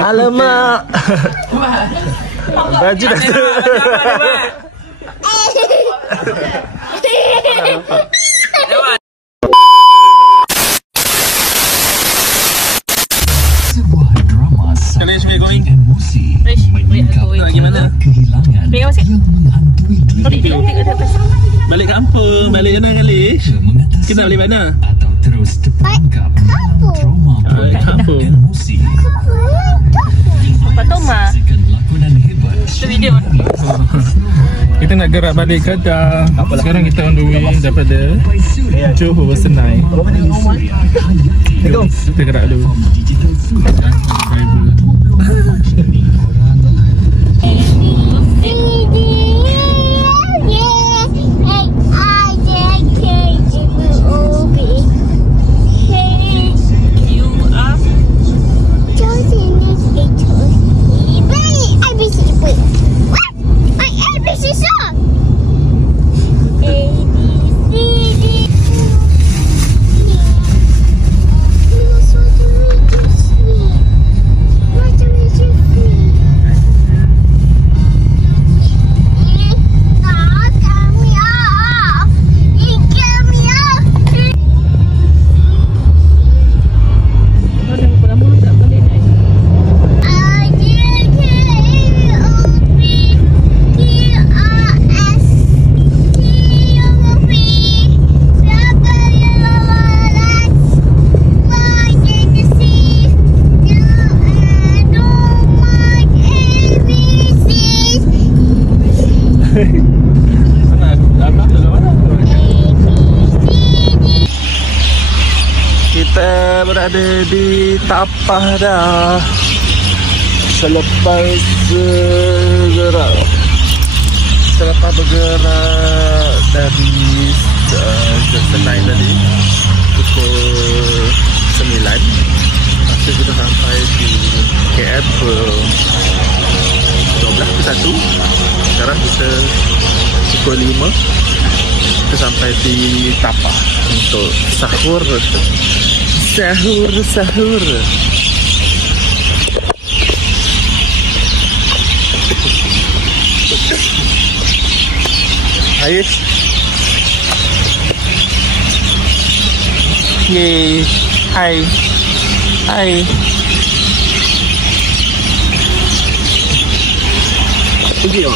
Alamak. Baju dah tu. Kalian semua going? Gimana? Pegang sikit. Balik kampung. Balik mana kali? Kita balik mana? Balik kampung. Pak Toma. Itu video. Kita nak gerak balik ke dah. Sekarang kita on the way daripada Johor Senai. Jom, kita gerak dulu. Kita berada di Tapah dah. Selepas bergerak dari Senai tadi pukul 9, masa kita sampai di KL pukul 12 ke 1. Sekarang kita pukul 5 kita sampai di Tapah untuk sahur. Ais. Yeay. Hai. Pergi tak?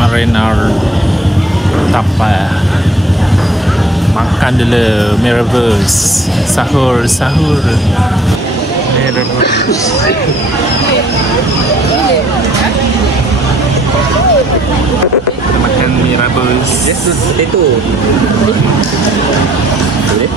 Arena Tapah. Makan dulu Mirables. Sahur. Mirables. Kita makan Mirables. Yes, potato. Boleh?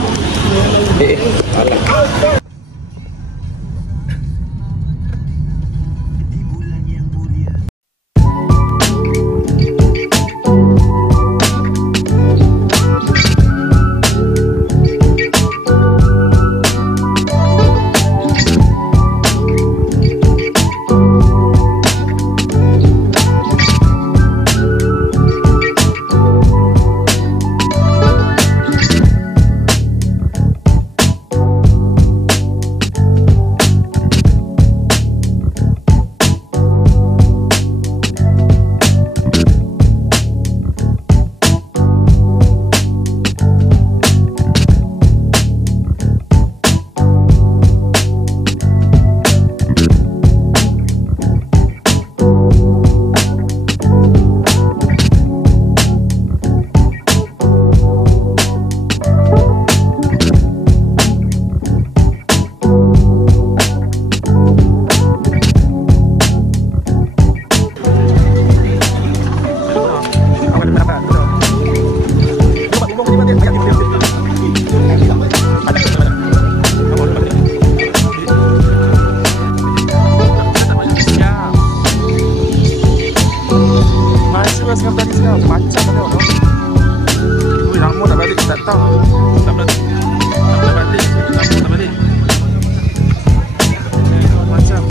Macam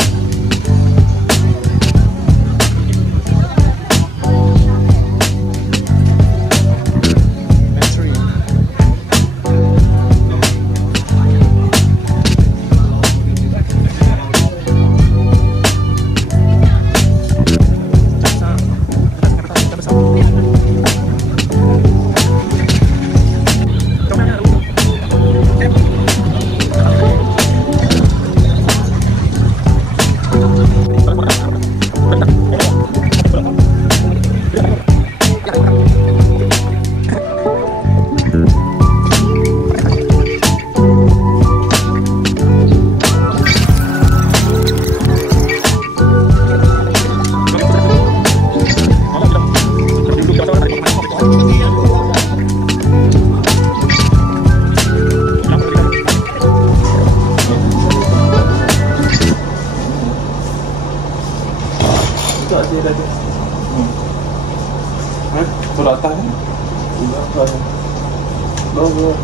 Tu datang ni. Bagus.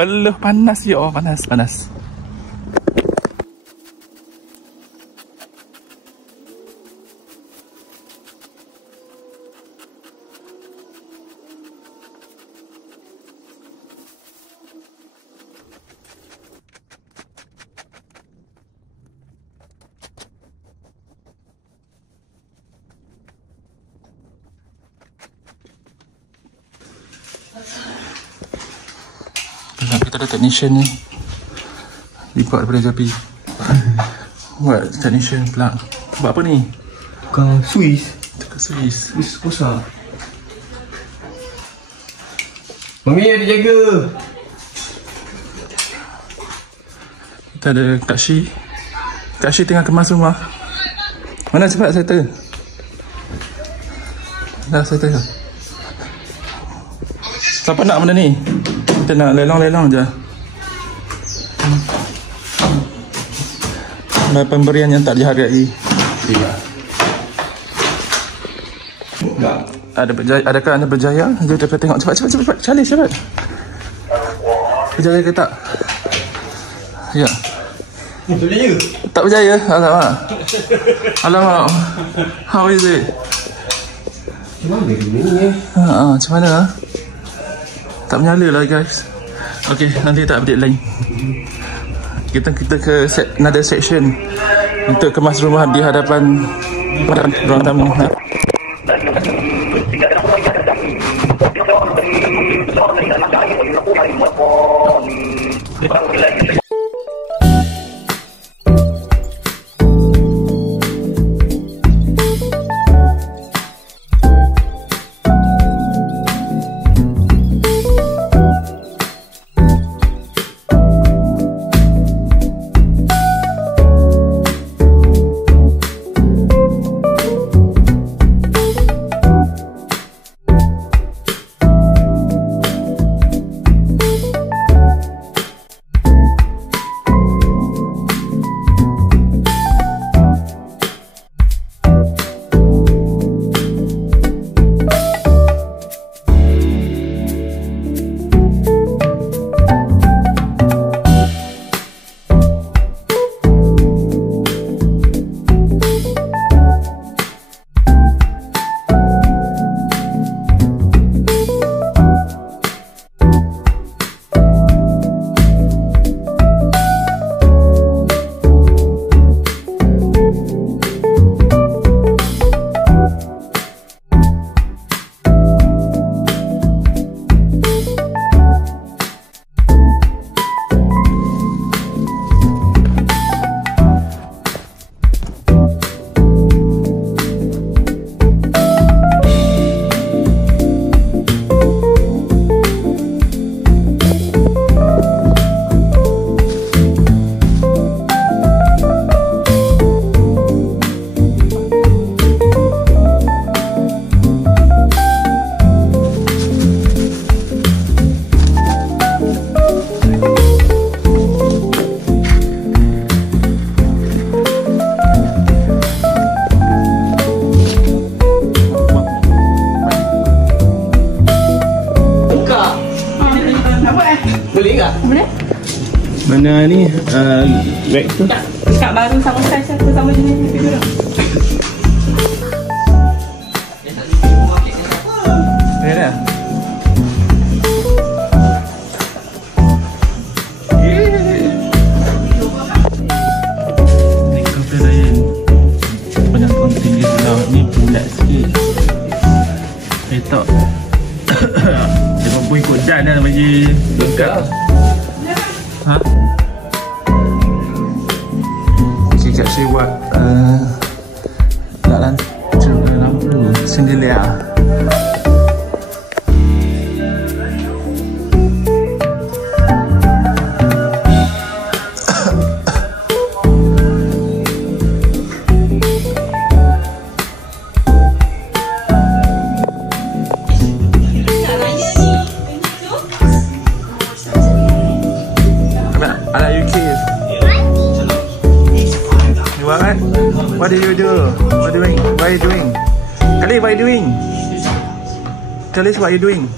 Peluh panas ya, panas. Kita ada technician ni lipat daripada Japi. Buat technician plug. Buat apa ni? Tukang Swiss. Swiss Kosa. Mami ada jaga. Kita ada Kak Shi. Kak Shi tengah kemas rumah. Mana cepat settle? Dah settle. Siapa nak benda ni? Kita nak lelang-lelang je. Pemberian yang tak dihargai. Iya. Adakah anda berjaya? Jom kita tengok. Cepat. Charlie, cepat. Berjaya ke tak? Ya. Berjaya? Tak berjaya? Alamak. How is it? Macam mana ni? Macam mana? Tak menyala lah guys. Okay, nanti tak update lain. Kita ke another section untuk kemas rumah di hadapan ruang tamu. Mana ni rack tu? Dekat baru sama saiz atau sama jenis juga. Ya dah. Ni kafe lain. Penyampung tinggi laut ni bulat sikit. Tak. Dia pun ikut dan dah bagi lengkap. Ha? Anak UK. You alright? What do you do? What are you doing? Khalid, what are you doing? Khalid, what are you doing?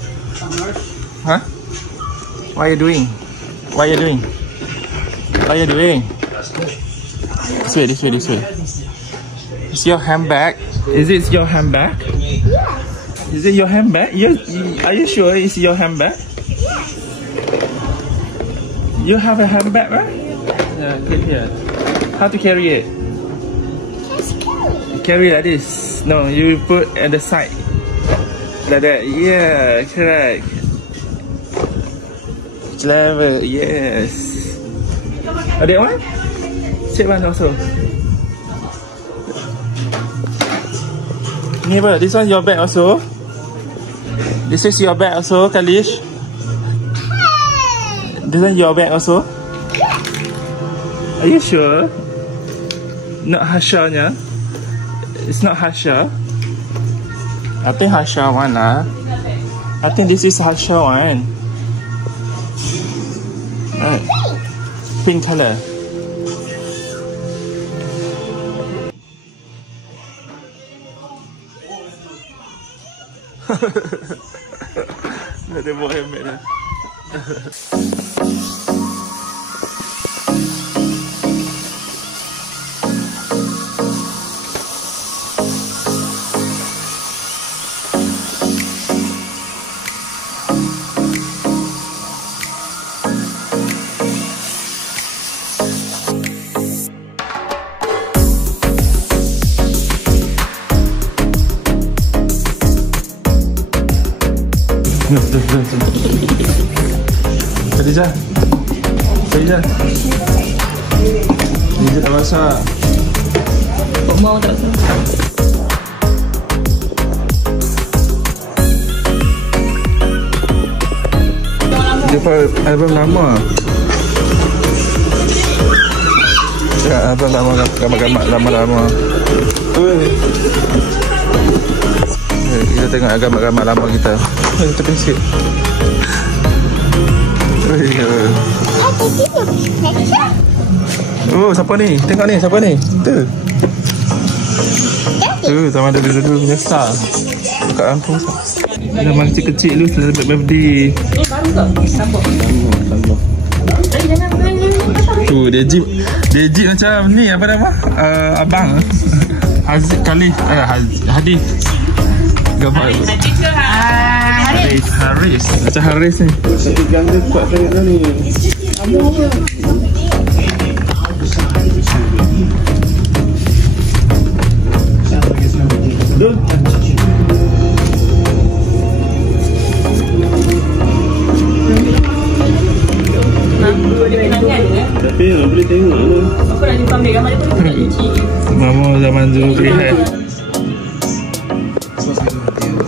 Huh? What are you doing? What are you doing? What are you doing? This way. It's your handbag. Is it your handbag? Is it your handbag? Are you sure it's your handbag? You have a handbag, right? Yeah, put here. How to carry it? Carry like this. No, you put at the side. Like that. Yeah, correct. Clever, yes. That one? Check one also. Neighbor, this one your bag also? This is your bag also, Kalish? This one your bag also? Are you sure? Not Hasha nya? It's not Hasha. I think Hasha one lah. I think this is Hasha one. Right. Pink color. Ada buat helmet lah. Khadijah tak masak. Mau tak masak? Dia album lama. Ya, album lama. Kita tengok gambar-gambar lama kita. Terpesik. Oh, siapa ni? Tengok ni, siapa ni? Tu sama dulu punya star. Dekat lampu. Zaman kecil-kecil lu celebrate birthday. Baru ke? Sambut. Tu dia jeep macam ni, apa nama? Abang Hadif. Gambar Haris. Macam Haris ni. Ganda kuat sangat ni. Tapi orang boleh tengok tu. Aku nak jumpa ambil gambar dia pun tak licin. Mama zaman dulu lihat.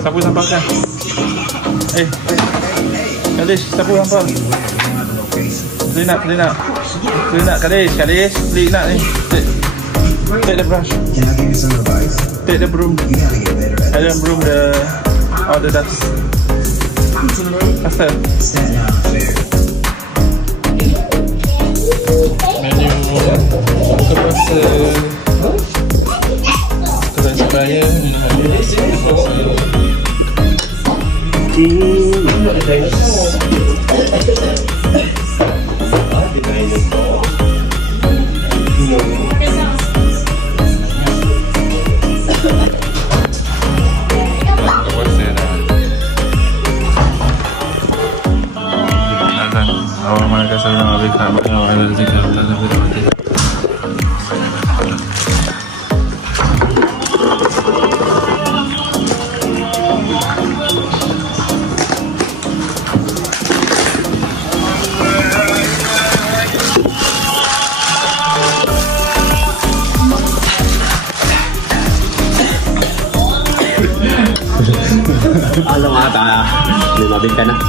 Sapu sampahkan. Kalish, sapu sampah. Clean up, Kalish, clean up ni. Take the brush. Take the broom. I don't broom all the dust. Faster. Menu kepas kedai sebaya awal mana saya nak ambil kamera awal ada tiga tak sampai mati. Alamak tak lah. Dia nak habiskan lah.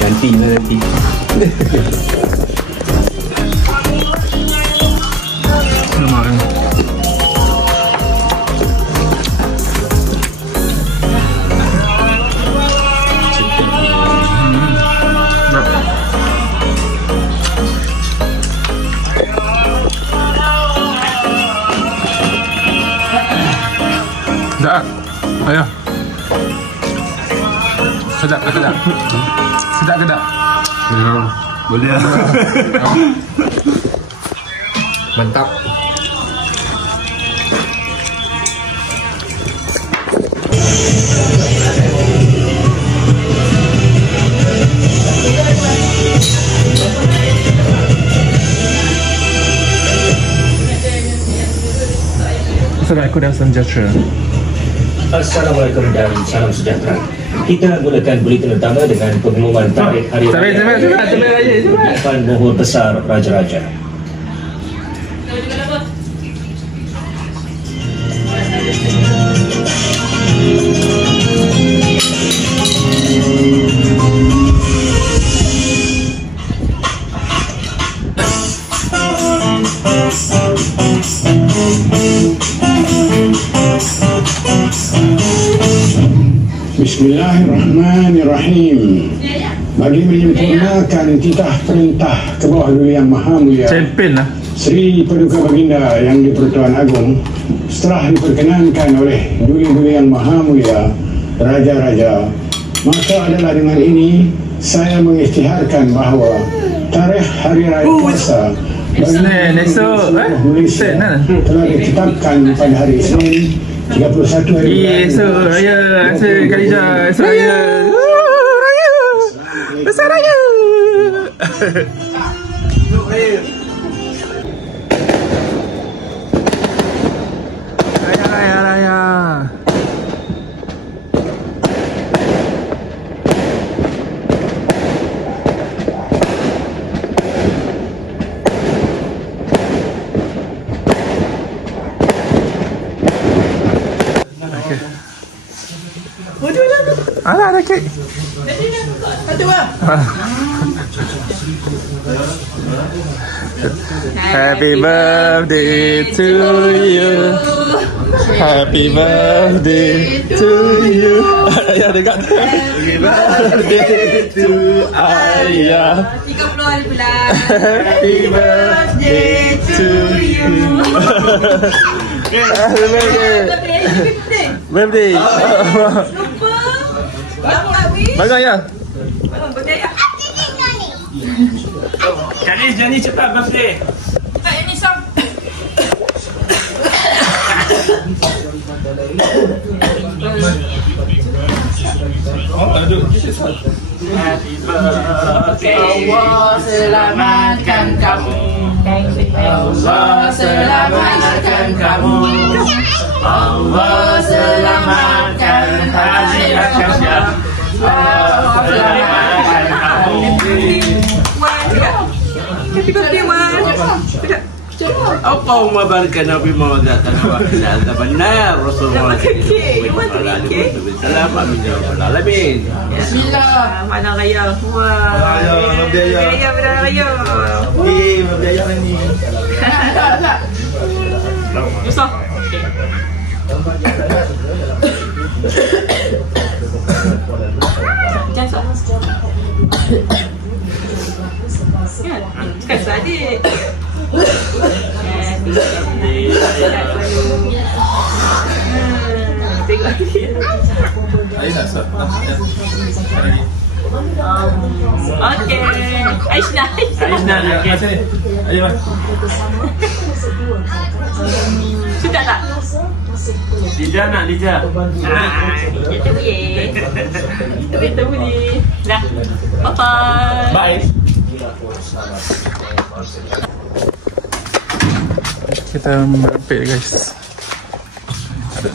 Ganti. Nampak kan? Sedap ke tak? Boleh lah. Mantap. Assalamualaikum dan salam sejahtera. Assalamualaikum dan salam sejahtera. Kita mulakan berita utama dengan pengumuman tarikh hari Peringatan Mohor Besar Raja-Raja. Bismillahirrahmanirrahim. Bagi menyempurnakan titah perintah ke bawah Duli Yang Maha Mulia Champion lah. Sri Paduka Baginda Yang di-Pertuan Agong, setelah diperkenankan oleh Duli-Duli Yang Maha Mulia Raja-Raja, maka adalah dengan ini saya mengisytiharkan bahawa tarikh Hari Raya Puasa bagi esok Malaysia telah ditetapkan pada hari Isnin 31 hari esok raya. Khadijah, esok raya. Raya. Besar raya. Raya. Alah, ada kek. Happy birthday to you. Happy birthday to you. Ayah dekat tu. Happy birthday to Ayah. 30 hari bulan. Happy birthday to you. Happy birthday. Lupa. Lama habis. Bagus ya. Berjaya. Janis cepat birthday. Tak ini sam. Allah selamatkan kamu. Allah selamatkan kamu. Allah selamatkan Haji Akasya. Allah selamatkan kamu. Happy birthday, Wan. Apa mabarkan Nabi Muhammad sallallahu benar Rasulullah sallallahu alaihi Bismillah. Mana raya. Wah. Raya. Berjaya ni. Yusuf. Jangan. Kan sadik. Tengok dia. Okey. Aishna. okey. Ayo. Sudah tak? Lija nak Lija. Kita ye. Kita bunyi. Dah. Bye-bye. Bye. Kita merempit guys. Ada.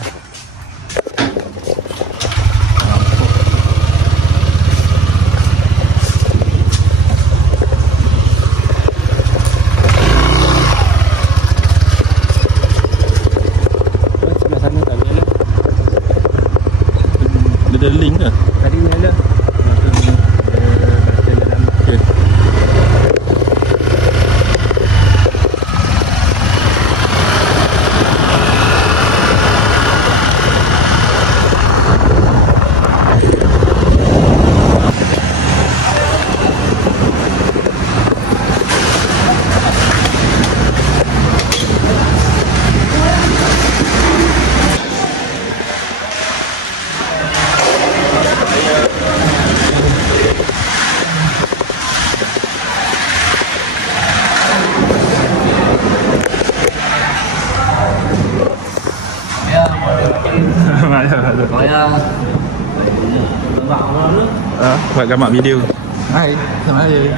Ada link ke? Tadi nyala. Okay. Buat gambar video. Hai, sama dia.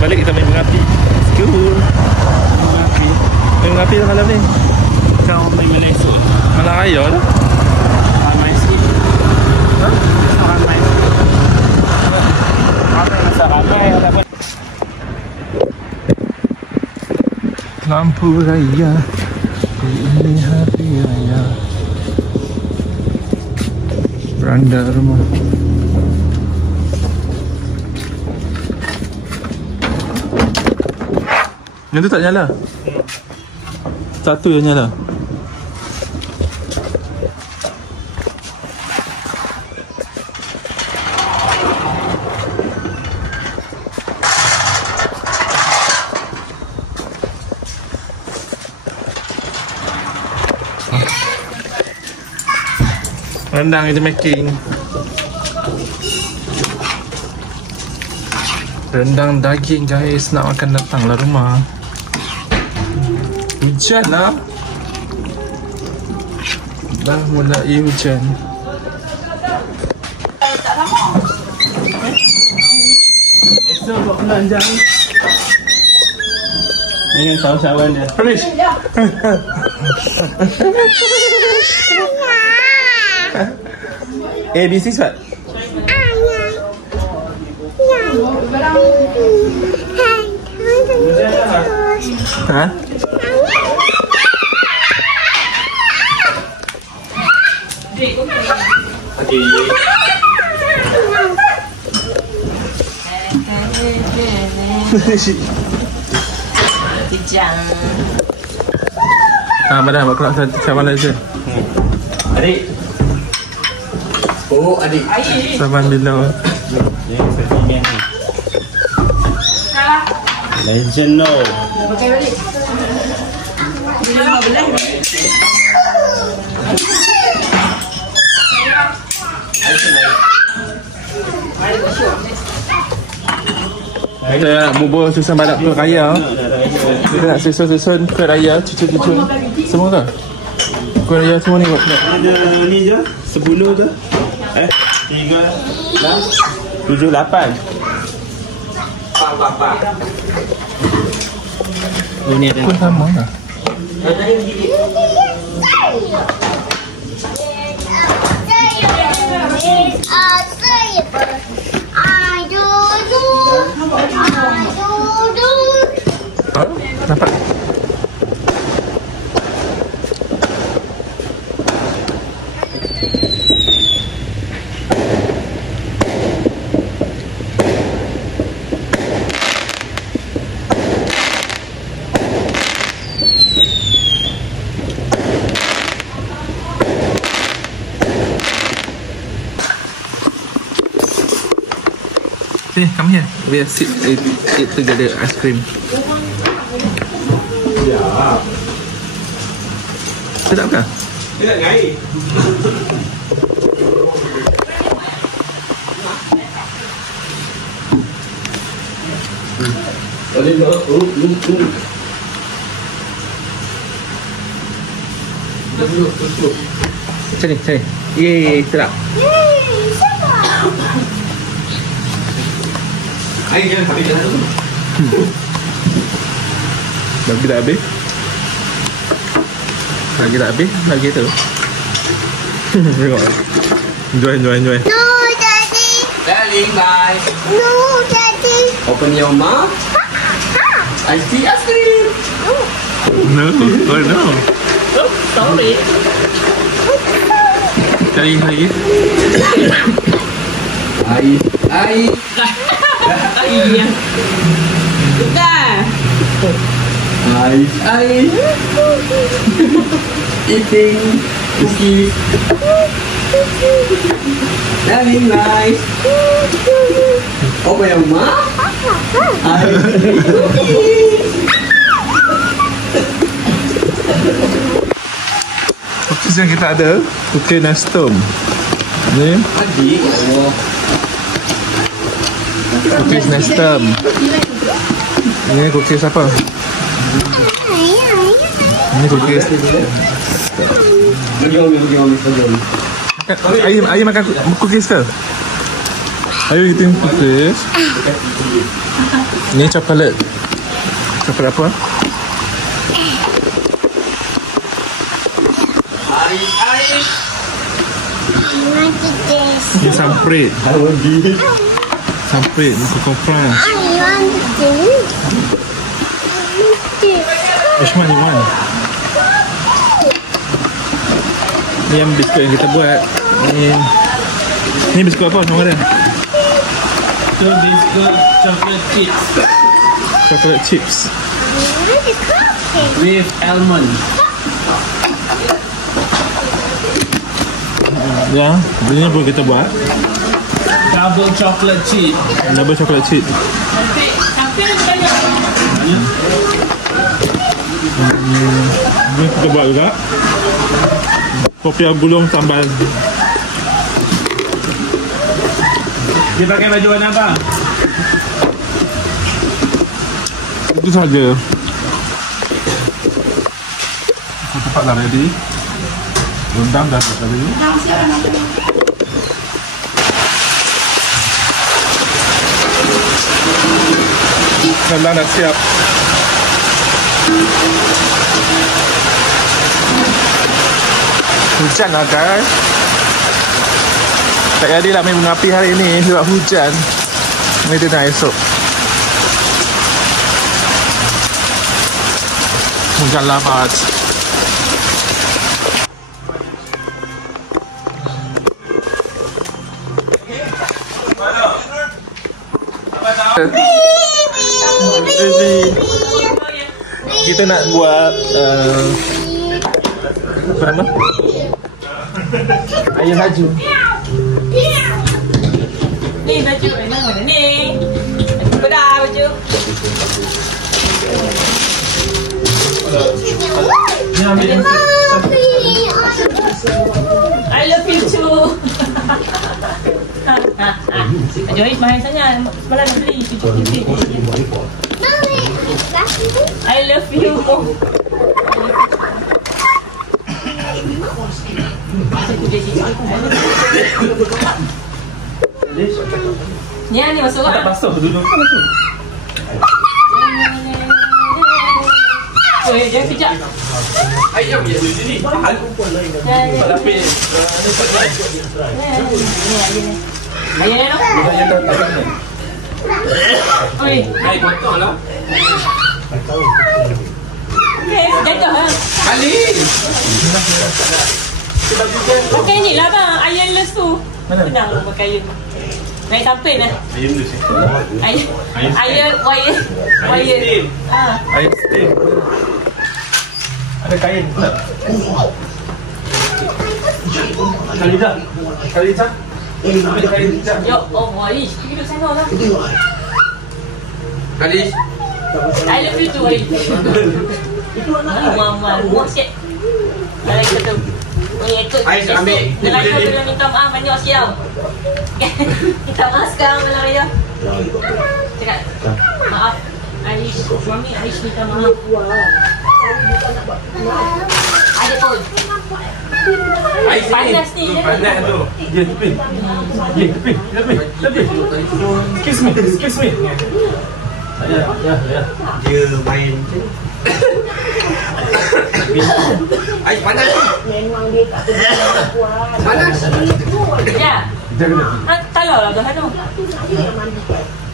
Balik kita main mengapi. School. Mengapi. Main mengapi dah malam ni. Kau main mana esok? Malam raya lah. Ramai sikit. Ha? Ramai. Ramai masa ramai dapat. Lampu raya. Ini hari raya. Beranda rumah. Yang tu tak nyala. Satu yang nyala. Rendang kita making. Rendang daging guys, nak makan datanglah rumah. Hujan lah. Dah mulai hujan. Tak lama. Esok buat belanjang. Dengan sawan-sawan dia. Finish. ABC what? Ha? Okay. Kijang. Badan buat kelak saban legend. Adik. Oh, adik. Saban bila. Legend no. Pakai balik. Bila 15 ni. Kita nak bubur susun badak ke raya. Kita nak susun ke raya, cucu-cucu semua ke? Ke raya semua ni buat. Ada ni je 10 ke? 3 7 8. Oh ni ada. Pun sama lah. Nampak? Okay, come here. We'll sit eat together ice cream. Sedap ke? Sedap air. Sini, sini. Yeay, sedap. Air jangan habis dah tu. Lagi tak habis? Lagi tak habis? Lagi tu. Tengok. Enjoy. No, Daddy. Darling, bye. No, Daddy. Open your mouth. I see ice cream. No, oh no. Oh, sorry. Cari lagi. Air. Iya. Bukan. Air. Eating cookies. Darling, nice. Open your mouth. Air. Cookies yang kita ada, cookie Nestum. Ni, Adik, ya Allah. cookies Nestum. Ini cookies apa? Ini cookies. Bagi Umi. Ayah makan cookies ke? Are you eating cookies? Ni coklat. Coklat apa? Air. Ni samprit. Samprit, ni Coco Crunch. Which one you want? Ni yang biskut yang kita buat. Ni biskut apa nama dia? Tu biskut chocolate chips Chocolate chips. with almond. Ya, ini apa kita buat? Double chocolate chip. Double chocolate chip. Tapi banyak. Ini kita buat juga. Kopi gulung sambal. Dia pakai baju warna apa? Itu saja. Cepat dah ready. Rendang dah ready. Rendang dah siap. Hujan lah guys. Tak jadilah main mengapi hari ini sebab hujan. Nanti nak esok. Hujan lebat. Kita nak buat apa nama? Ayam baju. Ni baju mana ni? Baju dah baju. Ni ambil I love you too. Joyce mahal sangat. Semalam nak beli. I love you. Ni masuk lah. Tak basuh dulu. Jangan kejap. Ayam je di sini. Mahal. Tak lapis. Ayam ni. Ayam dah tak kena. Oi. Hai, potong lah. Jatuh lah. Ali. Pakai ni lah bang. Ayam les tu. Senang pakai ayam. Naik samping lah. Ayam dulu sih. Ayam wire. steam. Ayam steam. Ada kain tak? Kaliza. Ambil kain sekejap. Yo, oh Waish. Pergi duduk sana lah. Kaliz. I love you too, Waish. Mama, buat sikit. Kalau kita tu. Ikut. Ais, ambil. Dengan kau belum minta maaf banyak sikit tau. Minta maaf sekarang malam raya. Cakap, maaf. Aish, suami Aish minta maaf. Ada pun. Ais Panas ni. Panas tu. Ya, tepi. Excuse me. Ya. Dia main Ais panas. Memang dia tak boleh buat. Panas. Ya. Kalau lah dah tu.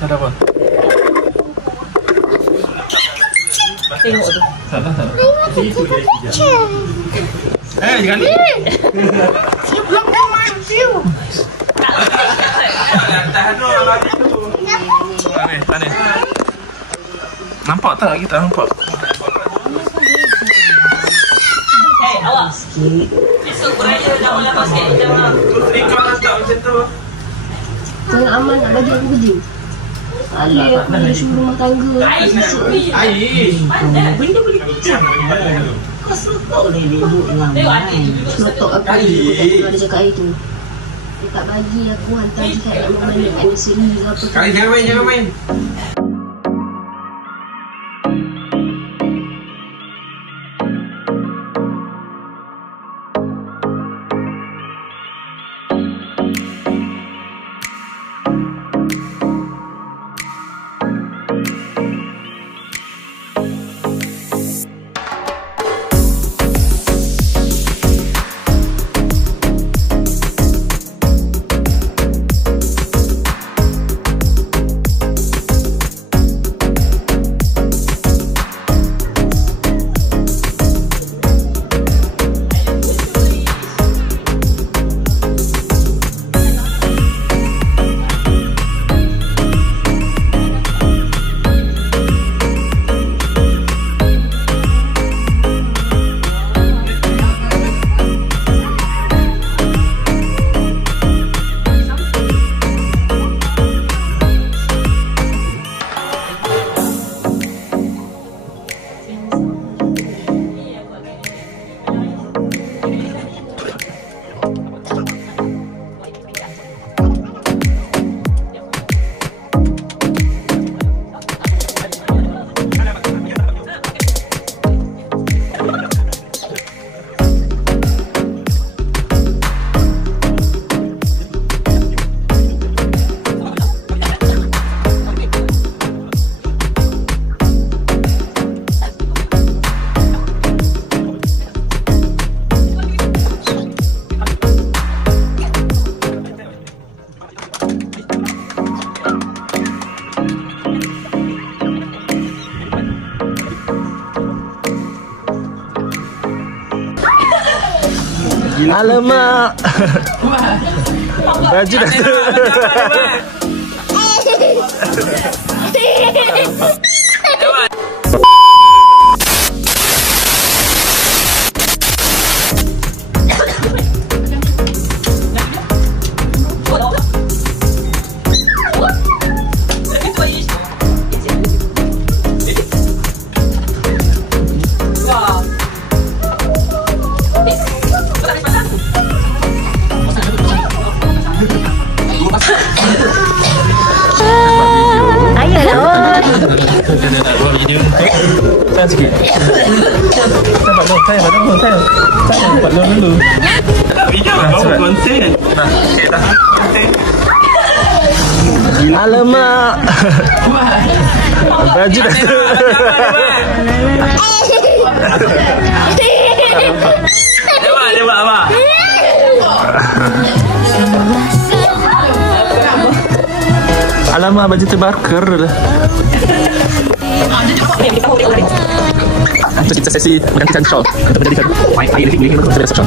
Tak ada apa. Tengok tu. Salah. Jangan ni. Dia belum dah maju. Tahan dulu lagi tu. Panas. Nampak tak kita nampak? Hei, awak. Esok beraya lama-lama sikit. Jangan. Ikut tak macam tu. Jangan aman nak bagi aku kerja. Alah, aku dah suruh rumah tangga. Ais. Benda boleh pecah. Kau serotok boleh duduk dengan main. Serotok apa yang ada cakap air tu. Dia tak bagi aku hantar dekat nak memandang anniversary ke apa. Kali jangan main. Alamak. Baju dah. Sayang sikit. Saya buat dulu. Saya buat dulu. Video kau konten. Nah, okey dah. Alamak. Baju dah. Dia buat apa? Alamak, baju terbakar dah. Untuk kita sesi menggantikan shawl untuk menjadikan wifi elektrik sebagai shawl.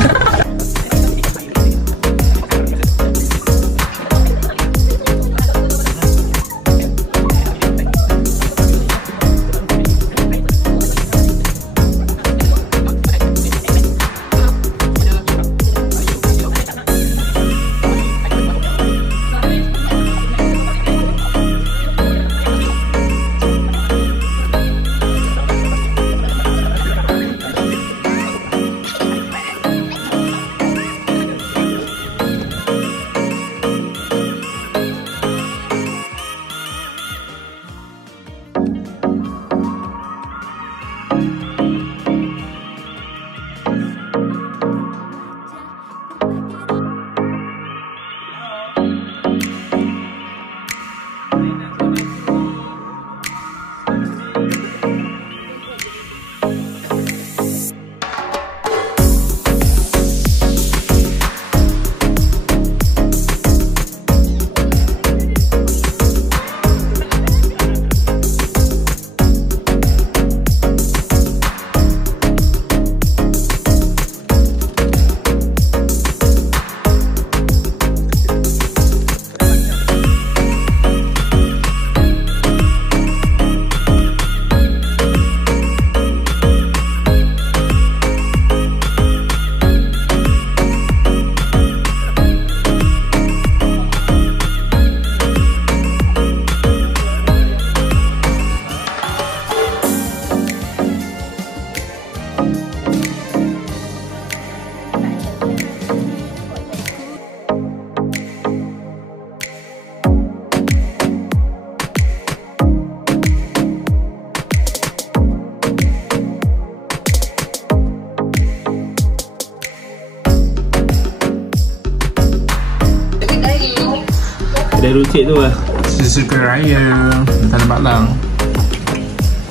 Kedai rucik tu lah. Susu raya Tanah Malang.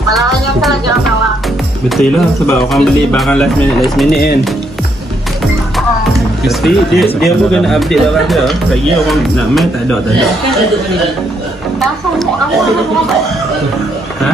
Malangnya kan lagi orang bawah. Betul lah, sebab orang beli barang last minute kan. Tapi dia pun kena update barang dia. Lagi orang nak main tak ada. Dah semua orang. Ha?